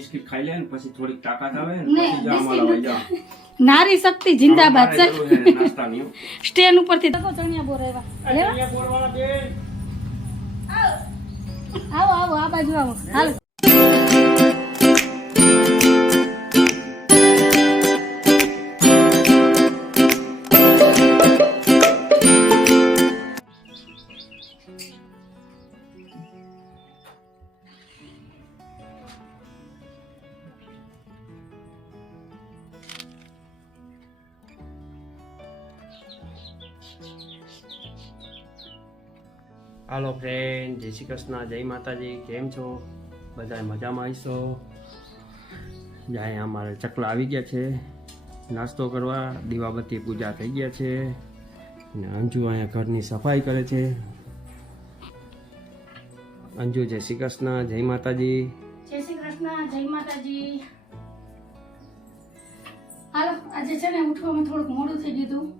Biscuit ખાઈ લે ને પછી થોડીક તાકાત આવે ને પછી જા જા નારી શક્તિ જિંદાબાદ. છે નાસ્તાની ઉપર સ્ટેન ઉપરથી તકો ચણિયા બોર આવ્યા. લેવા. ચણિયા બોરવાળા બેન. આવો આવો આ બાજુ આવો. હાલો. શ્રી કૃષ્ણ, જય માતાજી, કેમ છો? બધા મજામાં આવીશો જાય અમારે ચકલા આવી ગયા છે, નાસ્તો કરવા, દીવાબત્તી પૂજા થઈ ગયા છે, અને અંજુ અહીંયા ઘરની સફાઈ કરે છે. અંજુ, જય શ્રી કૃષ્ણ, જય માતાજી. જય શ્રી કૃષ્ણ, જય માતાજી. હાલો, આજે છે ને ઉઠવામાં થોડુંક મોડું થઈ ગયું હતું.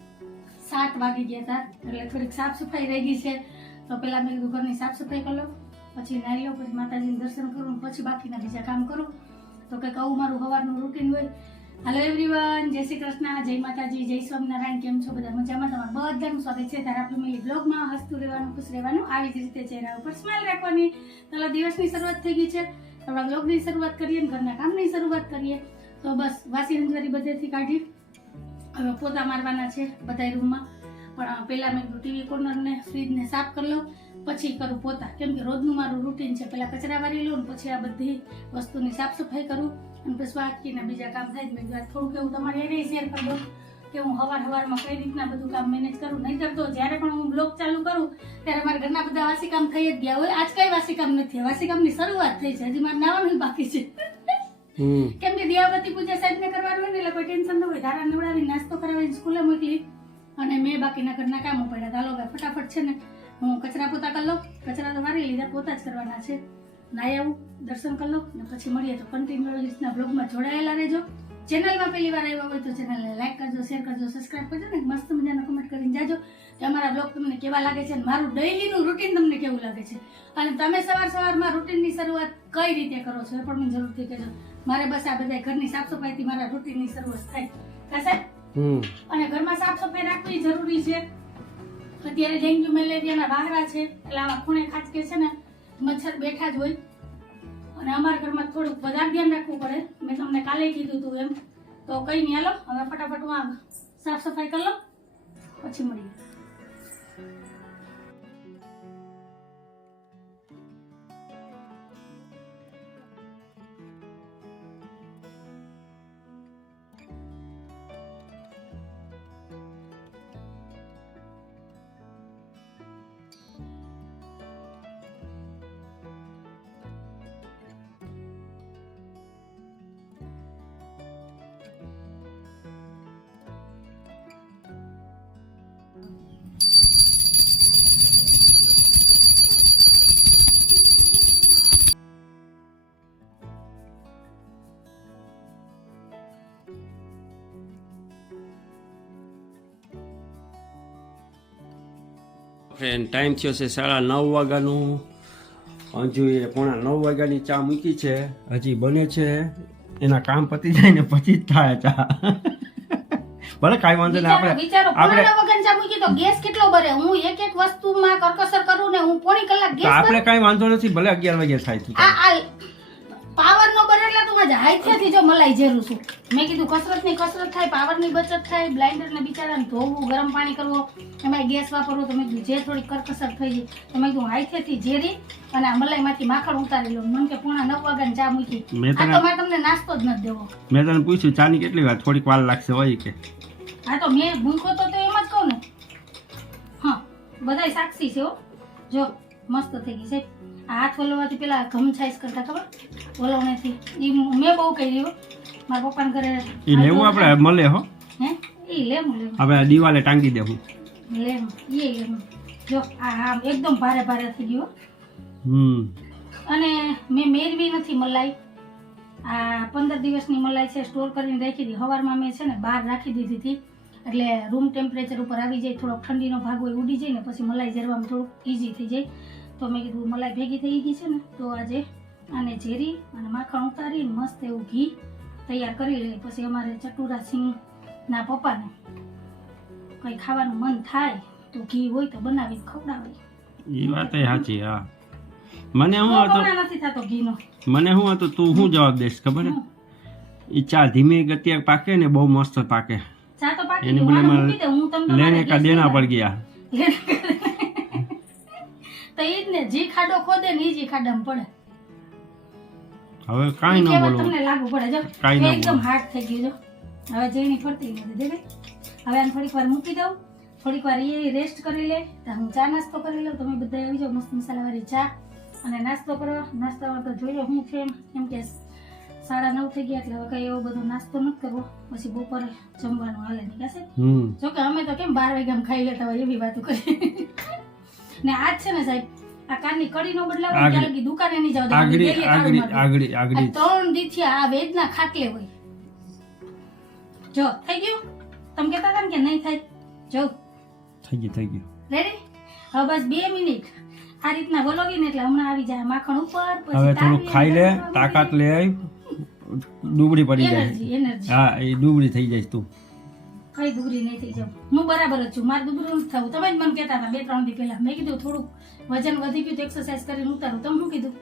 સાત વાગી ગયા હતા, એટલે થોડીક સાફ સફાઈ રહી ગઈ છે. તો પહેલાં મેં ઘરની સાફ સફાઈ કરી લો પછી નાહી લો પછી માતાજીનું દર્શન કરું પછી બાકીના બીજા કામ કરું. તો કંઈક આવું મારું સવારનું રૂટીન હોય. હેલો એવરીવન જય શ્રી કૃષ્ણ, જય માતાજી, જય સ્વામિનારાયણ, કેમ છો બધા? મજામાં? તમારું બધાનું સ્વાગત છે તારા ફેમિલી મિલી બ્લોગમાં હસતું રહેવાનું, ખુશ રહેવાનું, આવી જ રીતે ચહેરા ઉપર સ્માઇલ રાખવાની. ચાલો દિવસની શરૂઆત થઈ ગઈ છે. આપણા બ્લોગની શરૂઆત કરીએ ઘરના કામની શરૂઆત કરીએ. તો બસ, વાસી રંજવારી બધેથી કાઢી. હવે પોતા મારવાના છે બધા રૂમમાં પણ પહેલાં મેં ટીવી કોર્નરને ફ્રીજને સાફ કરી લઉં પછી કરું પોતા. કેમ કે રોજનું મારું રૂટીન છે પહેલાં કચરા વાળી લઉં ને પછી આ બધી વસ્તુની સાફ સફાઈ કરું અને પછી બાકીના બીજા કામ થાય મેં કીધું થોડુંક એવું તમારે એને શેર કરી દઉં કે હું હવાર હવારમાં કઈ રીતના બધું કામ મેનેજ કરું. નહીં તો જ્યારે પણ હું બ્લોગ ચાલુ કરું ત્યારે મારા ઘરના બધા વાસી કામ થઈ જ ગયા હોય. આજ કઈ વાસી કામ નથી. વાસી કામની શરૂઆત થઈ છે. હજી મારે નાવાનું બાકી છે. કેમ કે દિવાબત્તી પૂજા સાહેબને કરવાનું હોય ને એટલે કોઈ ટેન્શન ન હોય. ધારા નવડાવી નાસ્તો કરાવી સ્કૂલે મોકલી. અને મેં બાકીના ઘરના કામો પડ્યા. ચાલો હવે ફટાફટ છે ને, હું કચરા પોતા કરી લઉં. કચરા તો વારી લીધા, પોતા જ કરવાના છે. નાઈ આવું, દર્શન કરી લઉં ને પછી મળીએ તો કન્ટિન્યુઅસના બ્લોગમાં જોડાયેલા રહેજો. ચેનલમાં પહેલી વાર આવ્યા હોય તો ચેનલને લાઈક કરજો શેર કરજો સબસ્ક્રાઈબ કરજો ને મસ્ત મજાનો કમેન્ટ કરીને જાજો કે અમારા બ્લોગ તમને કેવા લાગે છે અને મારું ડેઈલીનું રૂટીન તમને કેવું લાગે છે. અને તમે સવાર સવારમાં રૂટીનની શરૂઆત કઈ રીતે કરો છો એ પણ મને જરૂરથી કહેજો. મારે બસ આ બધા ઘરની સાફ સફાઈથી મારા રૂટીનની શરૂઆત થાય. કા સાહેબ? અને ઘરમાં સાફ સફાઈ રાખવી જરૂરી છે. અત્યારે ડેન્ગ્યુ, મેલેરિયાના વાહરા છે, એટલે આવા ખૂણે ખાંચકે છે ને, મચ્છર બેઠા જ હોય. અને અમારા ઘરમાં થોડુંક વધારે ધ્યાન રાખવું પડે. મેં તમને કાલે કીધું હતું એમ. તો કઈ નહીં, હાલો, હવે ફટાફટ હું આ સાફ સફાઈ કરી લો પછી મળીએ. ફ્રેન્ડ ટાઈમ થયો છે સાડા નવ વાગ્યાનું. અંજુએ પોણા નવ વાગ્યાની ચા મૂકી છે. હજી બને છે. એના કામ પતી જાય ને પછી જ થાય ચા. ભલે કાંઈ વાંધો નહીં આપણે આપણે વગર ચા મૂકી તો ગેસ કેટલો બરે હું એક એક વસ્તુમાં કરકસર કરું ને હું પોણી કલાક ગેસ આપણે કાંઈ વાંધો નથી ભલે અગિયાર વાગે થાય છે પાવર નો બને એટલે તું મજા હાઈથેથી જો મલાઈ જેરું છું. મેં કીધું કસરતની કસરત થાય પાવરની બચત થાય બ્લાઇન્ડર ને બિચારાને ધોવું ગરમ પાણી કરવો. એમાં ગેસ વાપરવો તો મેં કીધું જે થોડી કરકસર થઈ ગઈ તો મેં કીધું હાઈથેથી જેરી અને આ મલાઈમાંથી માખણ ઉતારી લઉં. મને કે પોણા નવ વાગ્યાની ચા મૂકી. આ તો મેં તમને નાસ્તો જ નથી દેવો. મેં તને પૂછ્યું ચાની કેટલી વાર? થોડીક વાર લાગશે હોય કે? હા તો મેં ભૂખો તો તો એમ જ કહું ને. હા બધાય સાક્ષી છે હો. જો મસ્ત થઈ ગઈ છે. આ હાથ વલવાથી પેલા ઘમ છાઈસ કરતા ખબર? વલોવણેથી ઈ મેં બહુ કરી હો. મારા પપ્પાને ઘરે એ લેવું આપણે? મળે હો. હે? ઈ લેવું. લેવું આપણે દિવાલે ટાંગી દેવું લેવું એ લેવું જો આ હા એકદમ ભારે ભારે થઈ ગયો હમ. અને મેં મેળવી નથી મલાઈ. આ પંદર દિવસની મલાઈ છે સ્ટોર કરીને રાખી હતી સવારમાં મેં છે ને બહાર રાખી દીધી હતી. એટલે રૂમ ટેમ્પરેચર ઉપર આવી જાય થોડોક ઠંડીનો ભાગ હોય ઉડી જાય ને પછી મલાઈ જરવામાં થોડુંક ઇઝી થઈ જાય. તો મેં કીધું મલાઈ ભેગી થઈ ગઈ છે ને તો આજે આને જીરી અને માખણ ઉતારી મસ્ત એવું ઘી તૈયાર કરી લઈએ. પછી અમારે ચટુરા સિંહના પપ્પાને કંઈ ખાવાનું મન થાય તો ઘી હોય તો બનાવી ખવડાવે એ વાત સાચી હા. મને હું હતું નથી થતો ઘીનો. મને હું હતો તું શું જવાબ દઈશ ખબર હે? એ ચા ધીમે ગતિએ પાકે ને બહુ મસ્ત પાકે. ચા તો પાકી એની મને લેને કા દેના પડ ગયા. તો એ જ ને જી ખાડો ખોદે ને એ જી ખાડામાં પડે. હવે કાંઈ ન કહેવત તમને લાગુ પડે? જો કાંઈ ન એકદમ હાર્ડ થઈ ગયું જો. હવે જઈને ફરતી નથી દે હવે આને થોડીક વાર મૂકી દઉં. થોડીક વાર એ રેસ્ટ કરી લે. તો હું ચા નાસ્તો કરી લઉં. તમે બધા આવી જાઓ મસ્ત મસાલાવાળી ચા. અને નાસ્તો કરો. નાસ્તામાં તો જોઈ લો હું છે એમ. કે સાડા નવ થઈ ગયા એટલે હવે કઈ એવો બધો નાસ્તો નથી કરવો. પછી બપોરે જમવાનું હાલે નીકળશે જો કે અમે તો કેમ બાર વાગ્યા ખાઈ લેતા હોય એવી વાતો કરી ને આજ છે ને સાહેબ આ કારની કડી બદલાવ હોય આગળી- દુકાને નહીં જાવ આગળી આગળી આગળી આગળી ત્રણ દીથી આ વેદના ખાટલે હોય. જો થઈ ગયું? તમે કહેતા હતા કે નહીં થાય? જો. થઈ ગયું થઈ ગયું. રેડી હવે બસ બે મિનિટ. આ રીતના બોલોગી ને એટલે હમણાં આવી જાય માખણ ઉપર હવે થોડુંક ખાઈ લે તાકાત લે ડુબળી પડી જાય. હા એ ડુબળી થઈ જાય તું. કઈ દૂરી નહીં થઈ જાઉં. હું બરાબર જ છું. મારે દુબળું નથી થવું. તમે જ મને કહેતા હતા બે ત્રણ દી પહેલા. મેં કીધું થોડુંક વજન વધી ગયું તો એક્સરસાઇઝ કરીને ઉતારું. તમે શું કીધું?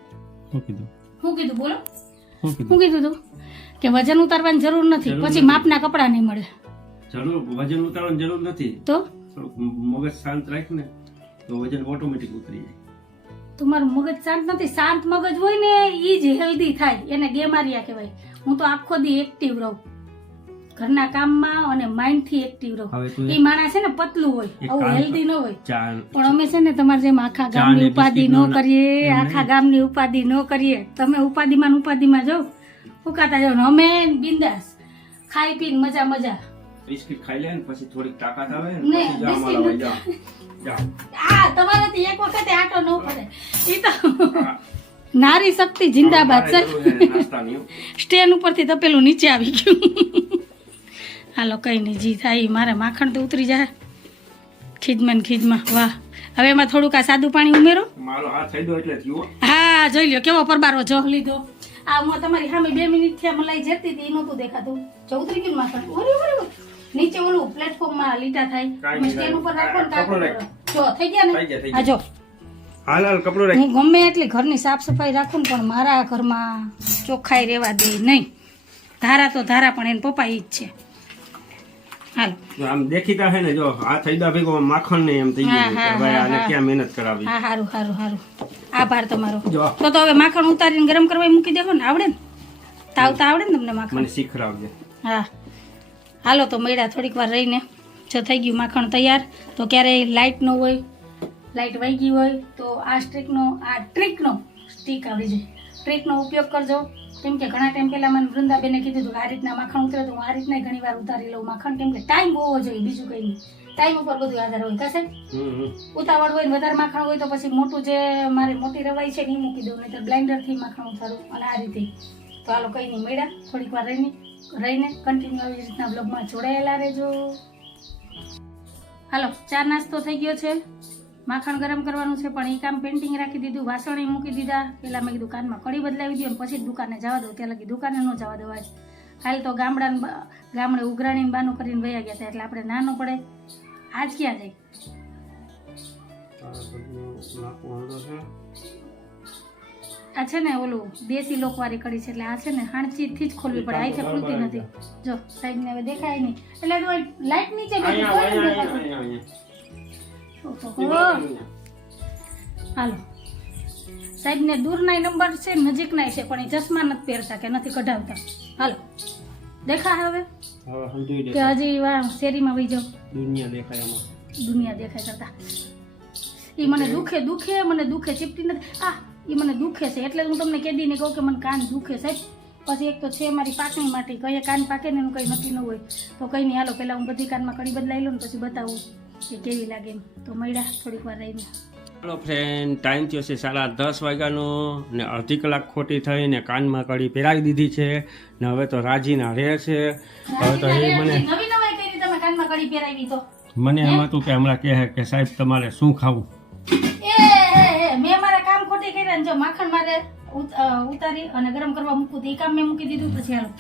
શું કીધું? શું કીધું? બોલો. શું કીધું? તું? કે વજન ઉતારવાની જરૂર નથી. પછી માપના કપડાં નહીં મળે. જરૂર વજન ઉતારવાની જરૂર નથી. તો? મગજ શાંત રાખ ને તો વજન ઓટોમેટિક ઉતરી જાય. તમારું મગજ શાંત નથી. શાંત મગજ હોય ને એ જ હેલ્ધી થાય. એને ગેમારિયા કહેવાય. હું તો આખો દી એક્ટિવ રહું. ઘરના કામમાં અને માઇન્ડથી એક્ટિવ રહો. એ માણસ છે ને પતલું હોય. આવું હેલ્ધી ન હોય. પણ અમે છે ને તમારે જેમ આખા ગામની ઉપાધિ ન કરીએ આખા ગામની ઉપાધિ ન કરીએ. તમે ઉપાધિમાં ઉપાધિમાં જાઓ. ફૂકાતા જાઓ. અમે બિંદાસ ખાઈ પીને મજા મજા. બિસ્કિટ ખાઈ લે ને પછી થોડીક તાકાત આવે ને પછી જા જા આ તમારાથી એક વખતે આટો ન પડે. એ તો નારી શક્તિ જિંદાબાદ. સર. સ્ટેન્ડ ઉપરથી તપેલું નીચે આવી ગયું. હાલો કંઈ નહીં જી થાય મારે માખણ તો ઉતરી જાય ખીજમાં ખીજમાં વાહ. હવે એમાં થોડુંક આ સાદું પાણી ઉમેરો. મારો હાથ થઈ ગયો એટલે થયો હા. જોઈ લ્યો કેવો પરબારો જો લીધો. આ હું તમારી સામે બે મિનિટથી આ મલાઈ જતી હતી એ નહોતું દેખાતું. જો ઉતરી ગયું માખણ. ઓરે ઓરે. નીચે ઓલું પ્લેટફોર્મમાં લીટા થાય. સ્ટેન્ડ ઉપર રાખો ને કપડો જો થઈ ગયા ને? હા જો. હાલ હાલ કપડો રાખ. હું ગમે એટલી ઘરની સાફ સફાઈ રાખું ને પણ મારા ઘરમાં ચોખ્ખાઈ રહેવા દે નહીં. ધારા તો ધારા પણ એને પપ્પા ઈ જ છે. હાલો. આમ દેખીતા હે ને જો આ થઈ ભેગો માખણ ને એમ થઈ ગયું ભાઈ આને ક્યાં મહેનત કરાવી? હા સારું સારું હારું. આભાર તમારો. તો તો હવે માખણ ઉતારીને ગરમ કરવા મૂકી દેવો ને આવડે ને? તાવતા આવડે ને તમને માખણ? મને શીખરાવજે હા. હાલો તો મળ્યા થોડીક વાર રહીને. જો થઈ ગયું માખણ તૈયાર તો ક્યારેય લાઇટ ન હોય લાઇટ વહી ગઈ હોય તો આ સ્ટ્રીકનો આ ટ્રીકનો સ્ટીક આવડી જાય. ટ્રીકનો ઉપયોગ કરજો. કેમ કે ઘણા ટાઈમ પહેલા મને વૃંદાબેને કીધું હતું કે આ રીતના માખણ ઉતરે તો હું આ રીતના ઘણી વાર ઉતારી લઉં માખણ. કેમ કે ટાઈમ હોવો જોઈએ બીજું કંઈ નહીં. ટાઈમ ઉપર બધું આધાર હોય કશે. ઉતાવળ હોય ને વધારે માખણ હોય તો પછી મોટું જે મારે મોટી રવાઈ છે ને એ મૂકી દઉં નહીં બ્લાઇન્ડરથી માખણ ઉતારું અને આ રીતે. તો હાલો કંઈ નહીં મળ્યા. થોડીક વાર રહીને રહીને કન્ટિન્યુ આવી રીતના બ્લોગમાં જોડાયેલા રહેજો. હાલો ચા નાસ્તો થઈ ગયો છે? માખણ ગરમ કરવાનું છે પણ એ કામ પેન્ટિંગ રાખી દીધું વાસણ મૂકી દીધા. પહેલાં મેં કીધું કાનમાં કડી બદલાવી દઉં પછી દુકાને જવા દઉં. ત્યાં લગી દુકાને ન જવા દઉં આજ કાલે તો ગામડા ગામડે ઉઘરાણીને બાનું કરીને વયા ગયા હતા એટલે આપણે ના ન પડે. આજ ક્યાં જાય? આ છે. ને ઓલું દેશી લોકવારી કડી છે એટલે આ છે ને હાણચીથી જ ખોલવી પડે. આ છે ખુલતી નથી. જો સાહેબ ને હવે દેખાય નહીં. એટલે લાઈટ નીચે બેઠી હાલો. સાહેબ ને દૂરના નંબર છે નજીકના છે પણ એ ચશ્મા નથી પહેરતા કે નથી કઢાવતા. હાલો. દેખા હવે? કે હજી વા શેરીમાં વહી જાઉં દુનિયા દેખાય દુનિયા દેખાય કરતા. એ મને દુખે દુખે મને દુખે ચીપટી નથી. આ એ મને દુખે છે એટલે હું તમને કેદી ને કહું કે મને કાન દુખે સાહેબ પછી એક તો છે મારી પાકની માટે કઈ કાન પાકે ને એનું કંઈ નક્કી ન હોય. તો કંઈ નહીં હાલો પહેલાં હું બધી કાનમાં કડી બદલાઈ લઉં ને પછી બતાવું. કે કેવી લાગે એમ? તો મળ્યા થોડીક વાર રહીને હલો ફ્રેન્ડ ટાઈમ થયો છે સાડા દસ વાગ્યાનો ને અડધી કલાક ખોટી થઈ ને કાનમાં કડી પહેરાવી દીધી છે ને હવે તો રાજીના રહે છે. હવે તો એ મને તો. મને એમ હતું કે હમણાં કહે કે સાહેબ તમારે શું ખાવું? મેં મારા કામ ખોટી કર્યા જો માખણ મારે ઉતારી અને ગરમ કરવા મૂકું તો એ કામ મેં મૂકી દીધું પછી હાલો.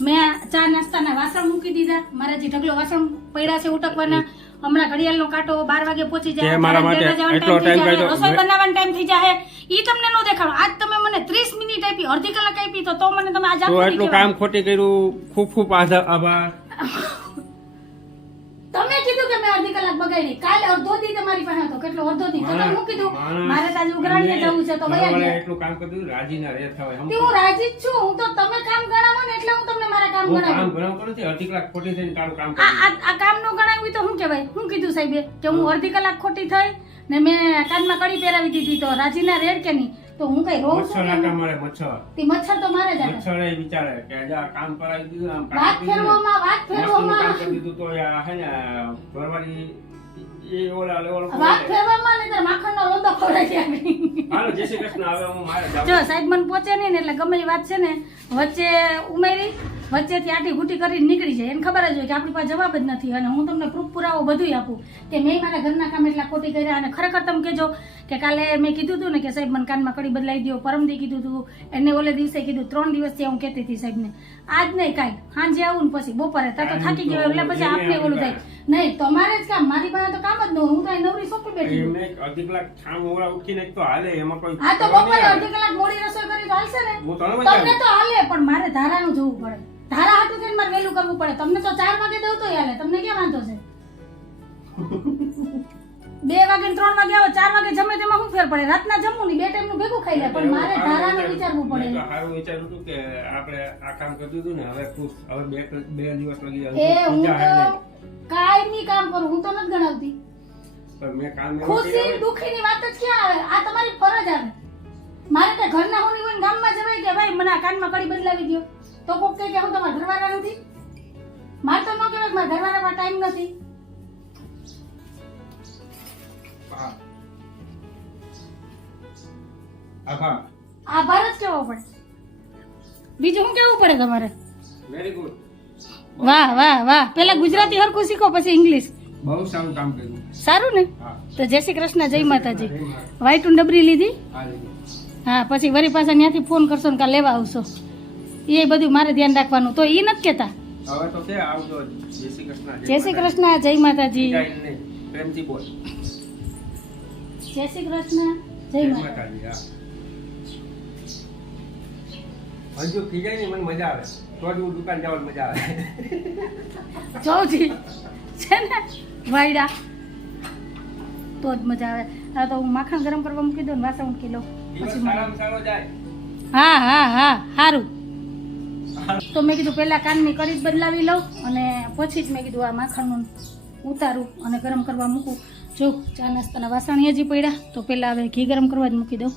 મેં ચા નાસ્તાના વાસણ મૂકી દીધા. મારા જે ઢગલો વાસણ પડ્યા છે ઉટકવાના હમણાં ઘડિયાળનો કાંટો બાર વાગે પહોંચી જાય. મારા માટે એટલો ટાઈમ કાઢ્યો. રસોઈ બનાવવાનો ટાઈમ થઈ જાય. ઈ તમને નો દેખાડો. આજ તમે મને 30 મિનિટ આપી અડધી કલાક આપી તો તો મને તમે આજ આખું એટલું કામ ખોટી કર્યું. ખૂબ ખૂબ આભાર. તમે અડધી કલાક બગાડી. કાલે અડધો દી તમારી પાસે હતો. કેટલો અડધો દી? તો તમે કીધું મારે તો આજે ઉઘરાણીએ જવું છે તો વયા ગયા. એટલું કામ કર્યું રાજીના રે થવાય તે હું રાજી જ છું. હું તો તમે કામ ગણાવો ને એટલે હું તમને મારા કામ ગણાવું. કામ ભણાવતો નથી અડધી કલાક ખોટી થઈને તારું કામ આ આ આ કામ નો ગણાવ્યું તો શું કહેવાય? શું કીધું સાહેબે? કે હું. અડધી કલાક ખોટી થઈ ને મેં કાનમાં કડી પહેરાવી દીધી તો રાજીના રેડ કે નહીં? તો હું કઈ રોઉં છું મચ્છર ના? મારે મચ્છર. તે મચ્છર તો મારે જ મચ્છર એ વિચારે કે આજે આ કામ કરાવી દીધું આમ વાત ફેરવામાં વાત ફેરવામાં કામ કરી દીધું તો આ હે ને ભરવાની એ ઓલા લેવલ વાત બોલે. ને નહીં માખણનો લોંદો ખવડાવી આપી. હાલો જય શ્રી કૃષ્ણ. હવે હું મારે જો સાહેબ મન પહોંચે નહીં ને એટલે ગમે વાત છે ને વચ્ચે ઉમેરી. વચ્ચેથી આટી ઘૂટી કરીને નીકળી જાય. એને ખબર જ હોય કે આપણી પાસે જવાબ જ નથી અને હું તમને પ્રૂફ પુરાવો બધું આપું કે મેં મારા ઘરના કામ એટલા ખોટી કર્યા અને ખરેખર તમે કહેજો કે કાલે મેં કીધું હતું ને કે સાહેબ મને કાનમાં કડી બદલાઈ દો પરમદી કીધું હતું એને ઓલે દિવસે કીધું ત્રણ દિવસથી હું કહેતી હતી સાહેબને. આજ નહીં કાંઈ સાંજે આવું ને પછી બપોરે. તા તો થાકી ગયો એટલે પછી આપને ઓલું થાય. નહીં તમારે જ કામ મારી પાસે તો કામ જ ન હું તો નવરી સોંપી બેઠી. અડધી કલાક છામ ઓળા ઉઠીને તો હાલે એમાં કોઈ હા તો બપોરે અડધી કલાક મોડી રસોઈ કરી તો હાલશે ને. તમને તો હાલે પણ મારે ધારાનું જવું પડે. ધારા હાટું થઈને મારે વેલું કરવું પડે. તમને તો ચાર વાગે દઉં તો યાલે તમને ક્યાં વાંધો છે? બે વાગે ને ત્રણ વાગે આવો ચાર વાગે જમે તેમાં શું ફેર પડે? રાતના જમવું નહીં બે ટાઈમનું ભેગું ખાઈ લે પણ મારે ધારાનું વિચારવું પડે. તો સારું વિચાર્યું હતું કે આપણે આ કામ કરતું હતું ને હવે ખુશ. હવે બે બે દિવસ લગી એ હું તો. કાયમી કામ કરું હું તો નથી ગણાવતી. પણ મેં કામ ખુશી દુખી ની વાત જ ક્યાં આવે? આ તમારી ફરજ આવે. મારે તો ઘરના હોની હોય ને ગામમાં જવાય કે ભાઈ મને આ કાનમાં કડી બદલાવી દ્યો. તો કોક કહે કે હું તમારા ઘરવાળા નથી. મારે તો ન કહેવાય કે મારા ઘરવાળા ટાઈમ નથી. હા. આભાર. આભાર જ કેવો પડે. બીજું શું કેવું પડે તમારે? વેરી ગુડ વાહ વાહ વાહ. પેલા ગુજરાતી હરખું શીખો પછી ઇંગ્લિશ બહુ સારું કામ કર્યું. સારું ને? તો જય શ્રી કૃષ્ણ જય માતાજી. વાઈટું ડબરી લીધી? હા હા પછી વરી પાછા ત્યાંથી ફોન કરશો ને કાં લેવા આવશો. એ બધું મારે ધ્યાન રાખવાનું. તો એ નથી કહેતા? જય શ્રી કૃષ્ણ જય માતાજી. પ્રેમથી બોલ. જય શ્રી કૃષ્ણ જય માતાજી હજુ ખીજાય ને મને મજા આવે. તો જ હું દુકાન જવાની મજા આવે. ચૌથી છે. ને વાયડા. તો જ મજા આવે. હા તો હું માખણ ગરમ કરવા મૂકી દઉં ને વાસણ કિલો પછી હા હા હા સારું તો મેં કીધું પહેલાં કાનની કરી બદલાવી લઉં અને પછી જ મેં કીધું આ માખણનું ઉતારું અને ગરમ કરવા મૂકું. જો, ચા નાસ્તાના વાસણ હજી પડ્યા, તો પહેલાં હવે ઘી ગરમ કરવા જ મૂકી દઉં.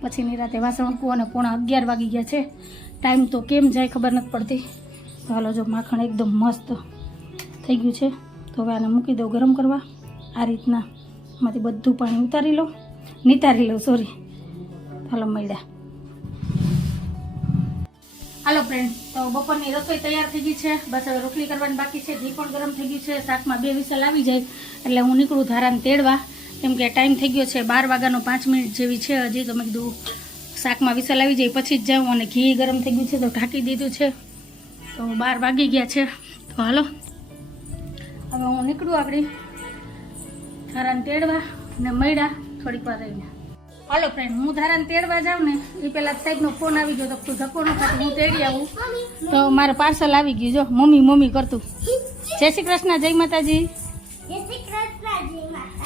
પછી નિરાતે વાસણ મૂકું અને પોણા અગિયાર વાગી ગયા છે. ટાઈમ તો કેમ જાય ખબર નથી પડતી. તો હાલો, જો માખણ એકદમ મસ્ત થઈ ગયું છે, તો હવે આને મૂકી દઉં ગરમ કરવા. આ રીતના આમાંથી બધું પાણી ઉતારી લઉં નિતારી લઉં સોરી હાલો, મળ્યા. હાલો ફ્રેન્ડ તો બપોરની રસોઈ તૈયાર થઈ ગઈ છે. બસ હવે રોટલી કરવાની બાકી છે. ઘી પણ ગરમ થઈ ગયું છે. શાકમાં બે વિસલ આવી જાય, એટલે હું નીકળું ધારાને તેડવા. કેમ કે ટાઈમ થઈ ગયો છે બાર વાગ્યાનો પાંચ મિનિટ જેવી છે હજી, તો મેં કીધું શાકમાં વિસલ આવી જાય પછી જ જાઉં અને ઘી ગરમ થઈ ગયું છે, તો ઢાંકી દીધું છે. તો બાર વાગી ગયા છે. તો હાલો, હવે હું નીકળું આપણી ધારાને તેડવા ને મળ્યા થોડીક વાર રહીને. હાલો ફ્રેન્ડ હું ધારાને તેડવા જાઉં ને એ પહેલા સાહેબનો ફોન આવી ગયો તો તું ધક્કો ન ખાતી હું તેડી આવું તો મારે પાર્સલ આવી ગયું જો મમ્મી મમ્મી કરતું જય શ્રી કૃષ્ણ જય માતાજી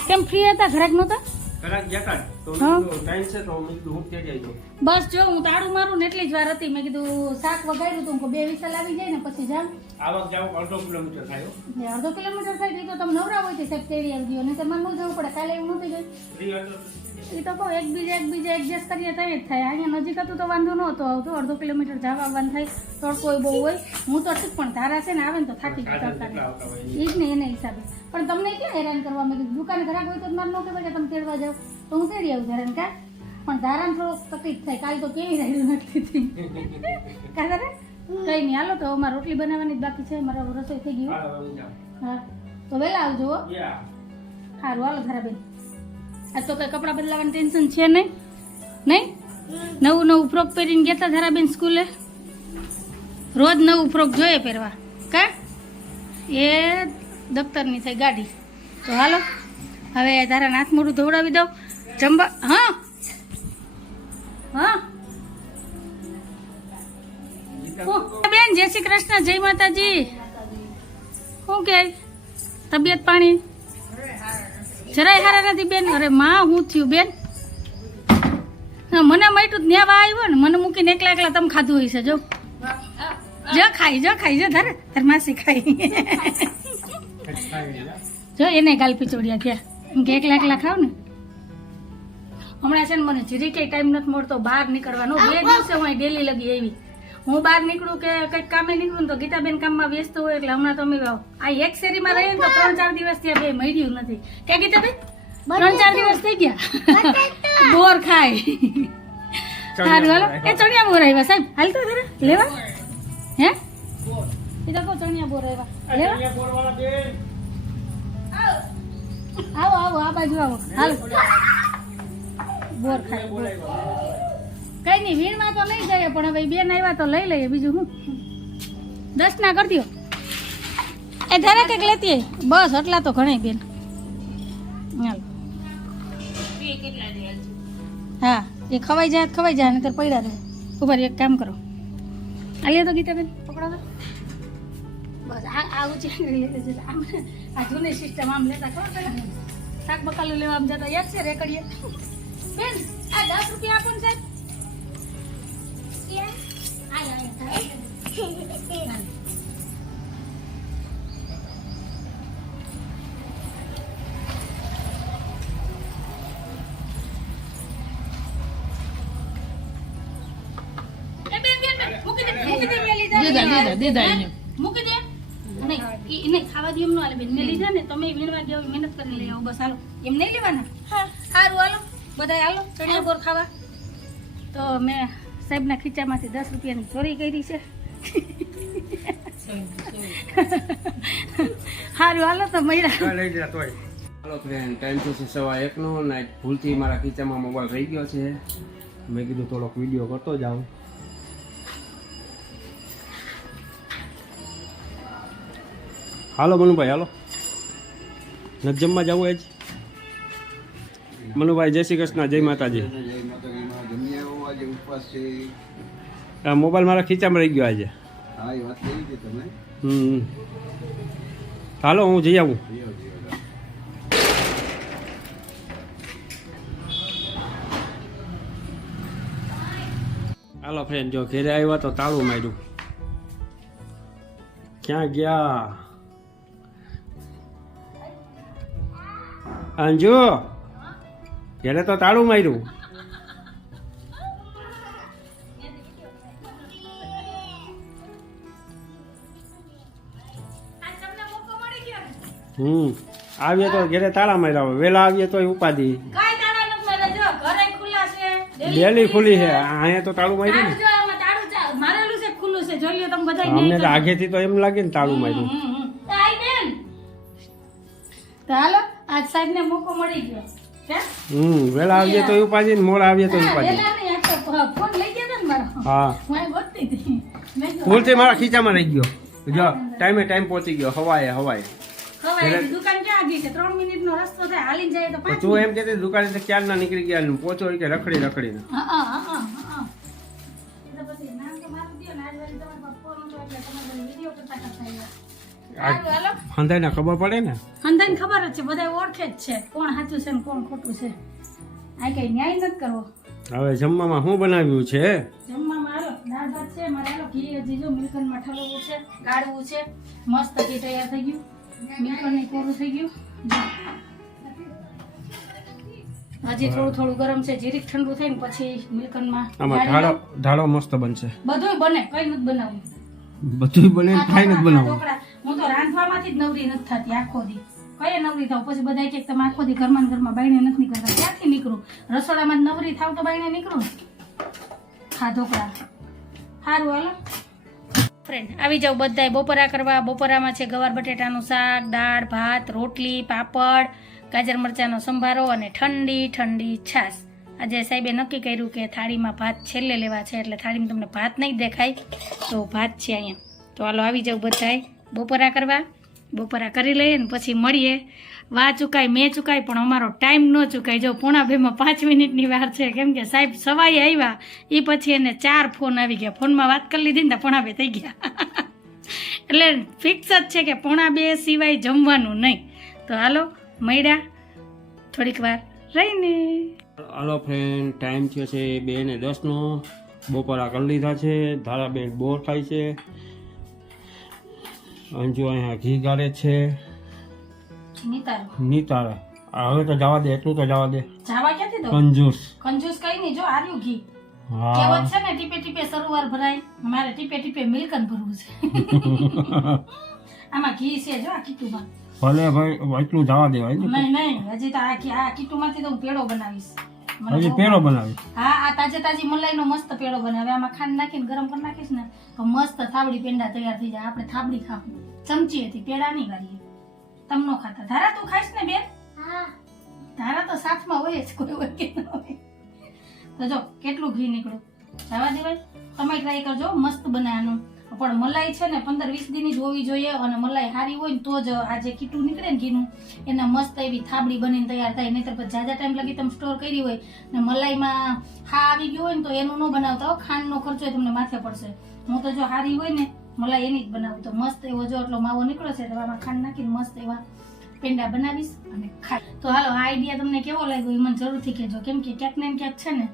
કેમ ફ્રી હતા ઘરાક નહોતા કલાક જતા જ. તો હા. મેં કીધું ટાઈમ છે તો મેં કીધું હું તેડી આવી જાઉં. બસ જો હું તાળું મારું ને એટલી જ વાર હતી મેં કીધું શાક વગાડ્યું હતું બે વિસલ આવી જાય ને પછી જાઉં આવક જાવ અડધો કિલોમીટર થાય. અડધો કિલોમીટર થાય તો તમે નવરા હોય તો સાહેબ તેડી આવી ગયો નહીં તો મને ન જવું પડે કાલે એવું નહોતું ગયું. એ તો કહું એકબીજા એકબીજા એડજસ્ટ કરીએ તો જ થાય. અહીંયા નજીક હતું તો વાંધો નહોતો આવતો અડધો કિલોમીટર જવા આવવાનું થાય. તડકો બહુ હોય. હું તો ઠીક પણ ધારા છે ને આવે ને તો થાકી ગઈ તડકાને એ. એ જ ને એના હિસાબે. પણ તમને ક્યાં હેરાન કરવા મેં દુકાન ઘરાક હોય તો મારે ન કહેવાય કે તમે તેડવા જાઓ. તો હું તેડી આવું ધારણ કા પણ ધારાને થોડોક તકલીફ થાય. કાલ તો કેવી રાયડું નાખતી હતી. કા કઈ નહીં હાલો તો અમારે રોટલી બનાવવાની જ બાકી છે. મારા રસોઈ થઈ ગયું. હા. તો વહેલા આવજો સારું હાલો ધારાબેન. આજ તો કઈ કપડાં બદલાવાનું ટેન્શન છે નહીં. નહીં? નવું નવું ફ્રોક પહેરીને ગયા ધારાબેન સ્કૂલે? રોજ નવું ફ્રોક જોઈએ પહેરવા. કા? એ દફતરની થઈ ગાડી. તો હાલો, હવે તારા નાથ મોઢું ધોવડાવી દઉં. જમવા, હા? હું- બેન, જય શ્રી કૃષ્ણ, જય માતાજી. શું કે? તબિયત પાણી? જરાય હારા નથી બેન. અરે માં, હું થયું બેન? મને મટ્યું નેવા આવ્યો ને. મને મૂકીને એકલા એકલા તમે ખાધું હોય છે જો. જ ખાઈ જ ખાઈ જ ધારે તાર માસી ખાઈ જો, એને ગાલ પીચોડિયા થયા કે એકલા એકલા ખાવ ને. હમણાં છે ને મને જીરી કઈ ટાઈમ નથી મળતો, બહાર નીકળવાનો. બે દિવસે હું ડેલી લગી આવી. હું બહાર નીકળું કે કંઈક કામે નીકળું ને તો ગીતાબેન કામમાં વ્યસ્ત હોય એટલે હમણાં તમે આ એક શેરીમાં રહીએ તો ત્રણ ચાર દિવસ ત્યાં બે મળ્યું નથી. કે ગીતાબેન? ત્રણ ચાર દિવસ થઈ ગયા. બોર ખાય. સારું હાલો. એ ચણિયા બોર આવ્યા સાહેબ. હાલ તો લેવા. હે? એ તો ચણિયા બોર આવ્યા? લેવા. આવો આવો આ બાજુ આવો. હાલો. બોર ખાય બોર કઈ નહીં વીણમાં તો નહીં જઈએ પણ હવે બેન આવ્યા તો લઈ લઈએ. બીજું શું દસ ના કરી દો એ ધારા કંઈક લેતી બસ એટલા તો ઘણા બેન. હાલો. હા એ ખવાઈ જાય ખવાઈ જાય નહીતર પડ્યા રહે. ઉપર એક કામ કરો. આવીએ તો ગીતાબેન બેન પકડાવો. બસ આ આ ઊંચી આંગળી આમ આ જૂની સિસ્ટમ આમ લેતા ખબર પેલા શાક બકાલું લેવા આમ જતા યાદ છે રેકડીએ? બેન આ દસ રૂપિયા આપો ને સાહેબ. દે, મૂકી દે, મેં લીધા. દીધા, દીધા, દીધા એને. મૂકી દે. નહીં, ખાવા દે એમ હાલે બેન. મેં લીધા ને, તમે વીણવા જાઓ, મહેનત કરીને લઈ આવો, બસ હાલો. એમ નહીં લેવાના? સારું, હાલો. બધા હાલો, ચણિયા બોર ખાવા. તો મેં સાહેબના ખીચામાંથી દસ રૂપિયાની ચોરી કરી છે સારું હાલો તો મૈરા લઈ જા તોય. હાલો ફ્રેન્ડ ટાઈમ થયો છે સવા એકનો ને ભૂલથી મારા ખીચામાં મોબાઈલ રહી ગયો છે. મેં કીધું થોડોક વીડિયો કરતો જાઉં. હાલો મનુભાઈ હાલો. નથી જમવા જવું જ મનુભાઈ જય શ્રી કૃષ્ણ જય માતાજી. આ મોબાઈલ મારા ખીચામાં રહી ગયો આજે. હમ. હાલો હું જઈ આવું. હાલો ફ્રેન્ડ જો ઘેરે આવ્યા તો તાળું માર્યું. ક્યાં ગયા? અંજુ ઘેરે તો તાળું માર્યું. હમ. આવીએ તો ઘેરે તાળા માર્યા વેલા આવીએ તો ઉપાધિ. ડેલી ખુલી છે. અહીંયા તો તાળું માર્યું ને. અમને તો આગેથી તો એમ લાગે ને તાળું માર્યું. હાલો આજ સાહેબને મોકો મળી ગયો. હમ વેલા આવીએ તો ઉપાધિ ને મોડા આવીએ તો ઉપાધિ હા. ભૂલથી મારા ખીચામાં રહી ગયો. જો ટાઈમે ટાઈમ પહોંચી ગયો. હવાએ હવાએ. તો એમ કે દુકાને ક્યાં ના નીકળી ગયા ને પહોંચો કે રખડી રખડીને. હંધાઈને ખબર પડે ને? અંધાને ખબર જ છે બધા ઓળખે જ છે કોણ સાચું છે ને કોણ ખોટું છે. આ કઈ ન્યાય નથી કરવો. હવે જમવામાં શું બનાવ્યું છે? જમવામાં હાલો દાળ ભાત છે મારે હાલો ઘી હજી જો મિલકનમાં ઠલવવું છે ગાળવું છે. મસ્ત ઘી તૈયાર થઈ ગયું. મિલકન કોરું થઈ ગયું? જો. થોડું થોડું ગરમ છે જીરીક ઠંડુ થાય ને પછી મિલકનમાં આમાં ઢાળો ઢાળો મસ્ત બનશે. બધુંય બને કઈ નથી બનાવવું. બધું બને ને નથી બનાવવું. હું તો રાંધવામાંથી જ નવરી નથી થતી આખો દી. કઈ નવરી થાવ? પછી બધા કે તમે આખો દી ઘરમાં ઘરમાં બાયણે નથી નીકળતા. ક્યાંથી નીકળું? રસોડામાં નવરી થાવ તો બાયણે નીકળું? ખા ઢોકળા. સારું હાલો. ફ્રેન્ડ આવી જાવ બધાય. બપોરા કરવા, બપોરામાં છે ગવાર બટેટાનું શાક, દાળ, ભાત, રોટલી, પાપડ, ગાજર મરચાંનો સંભારો અને ઠંડી ઠંડી છાશ. આજે સાહેબે નક્કી કર્યું કે થાળીમાં ભાત છેલ્લે લેવા છે, એટલે થાળીમાં તમને ભાત નહીં દેખાય, તો ભાત છે અહીંયા. તો હાલો, આવી જાવ બધાય. બપોરા કરવા. બપોરા કરી લઈએ ને પછી મળીએ. વા ચુકાય, મેં ચુકાય, પણ અમારો ટાઈમ ન ચુકાય. જો પોણા બેમાં પાંચ મિનિટની વાર છે, કેમ કે સાહેબ સવાઈ આવ્યા એ પછી એને ચાર ફોન આવી ગયા. ફોનમાં વાત કરી લીધી ને તો પોણા બે થઈ ગયા. એટલે ફિક્સ જ છે કે પોણા બે સિવાય જમવાનું નહીં. તો હાલો, મળ્યા. થોડીક વાર રહીને. હાલો ફ્રેન્ડ ટાઈમ થયો છે બે ને દસનો. બપોરા કરી લીધા છે, ધારાબેન બોર ખાય છે. અંજુ અહીંયા ઘી ગાળે છે. નિતારો હવે તો જવા દે એટલું તો જવા દે. જાવા ક્યાંથી દો કંજૂસ. કંજૂસ કઈ નહીં જો આર્યું ઘી. કહેવત છે ને ટીપે ટીપે સરોવર ભરાય. મારે ટીપે ટીપે મિલ્કન ભરવું છે. આમાં ઘી છે જો આ કીટુમાં. ભલે ભાઈ એટલું જવા દેવાય નહીં નહીં હજી તો આ આ કીટુમાંથી તો હું પેડો બનાવીશ. હજી પેડો બનાવી હા આ તાજે તાજી મલાઈનો મસ્ત પેડો બનાવે. આમાં ખાંડ નાખીને ગરમ કરી નાખીશ ને તો મસ્ત થાબડી પેંડા તૈયાર થઈ જાય. આપણે થાબડી ખાવું. ચમચી હતી પેડા નહીં કરીએ તમ નો ખાતા. ધારા તું ખાઈશ ને બેન? ધારા તો સાથમાં હોય જ કોઈ હોય કે ન હોય. તો જો કેટલું ઘી નીકળ્યું. જવા દેવાય તમે ટ્રાય કરજો મસ્ત બનાવવાનું. પણ મલાઈ છે ને પંદર વીસ દિન જ હોવી જોઈએ અને મલાઈ સારી હોય ને તો જ આ જે કીટું નીકળે ને ઘીનું. એના મસ્ત એવી થાબડી બનીને તૈયાર થાય. નહીતર પછી જાજા ટાઈમ લગી તમે સ્ટોર કરી હોય ને મલાઈમાં હા આવી ગયું હોય ને તો એનું ન બનાવતા હો. ખાંડનો ખર્ચો તમને માથે પડશે. હું તો જો હારી હોય ને મલાઈ એની જ બનાવું. તો મસ્ત એવો જો એટલો માવો નીકળે છે તો આમાં ખાંડ નાખીને મસ્ત એવા પેંડા બનાવીશ અને ખાઈ તો હાલો, આ આઈડિયા તમને કેવો લાગ્યો એ મને જરૂરથી કહેજો. કેમ કે ક્યાંક ને ક્યાંક છે ને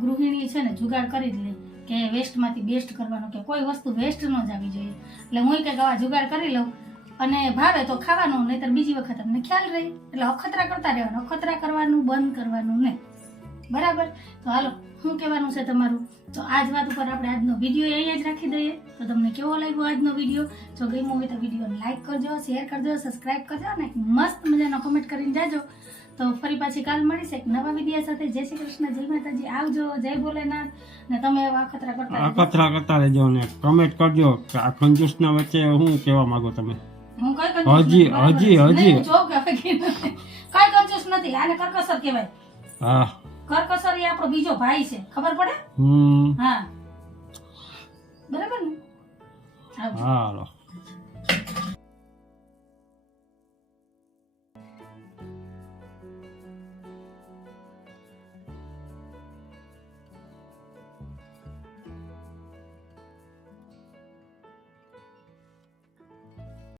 ગૃહિણી છે ને જુગાડ કરી જ લે કે વેસ્ટમાંથી બેસ્ટ કરવાનો કે કોઈ વસ્તુ વેસ્ટ ન જ આવી જોઈએ. એટલે હું કંઈક આવા જુગાડ કરી લઉં અને ભાવે તો ખાવાનું, નહીતર બીજી વખત તમને ખ્યાલ રહે. એટલે અખતરા કરતા રહેવાનું, અખતરા કરવાનું, બંધ કરવાનું નહીં બરાબર? તો હાલો, શું કહેવાનું છે તમારું? તો આજ વાત ઉપર આપણે આજનો વીડિયો અહીંયા જ રાખી દઈએ. તો તમને કેવો લાગ્યો આજનો વીડિયો જો ગમ્યો હોય તો વિડીયોને લાઈક કરજો શેર કરજો સબસ્ક્રાઇબ કરજો અને મસ્ત મજાનો કમેન્ટ કરીને જાજો. તો ફરી પાછી કાલ મળીશ એક નવા વીડિયો સાથે. જય શ્રી કૃષ્ણ જય માતાજી. આવજો જય ભોલેનાથ. ને તમે અખતરા કરતા અખતરા કરતા રહેજો ને કમેન્ટ કરજો કે આ કંજૂસના વચ્ચે હું કહેવા માંગો તમે હું કઈ કંજૂસ હજી, હજી, હજી. જો. કઈ કંજૂસ નથી આને કરકસર કહેવાય. હા. કરકસર એ આપણો બીજો ભાઈ છે. ખબર પડે? હમ. હા. બરાબર ને? હા હાલો.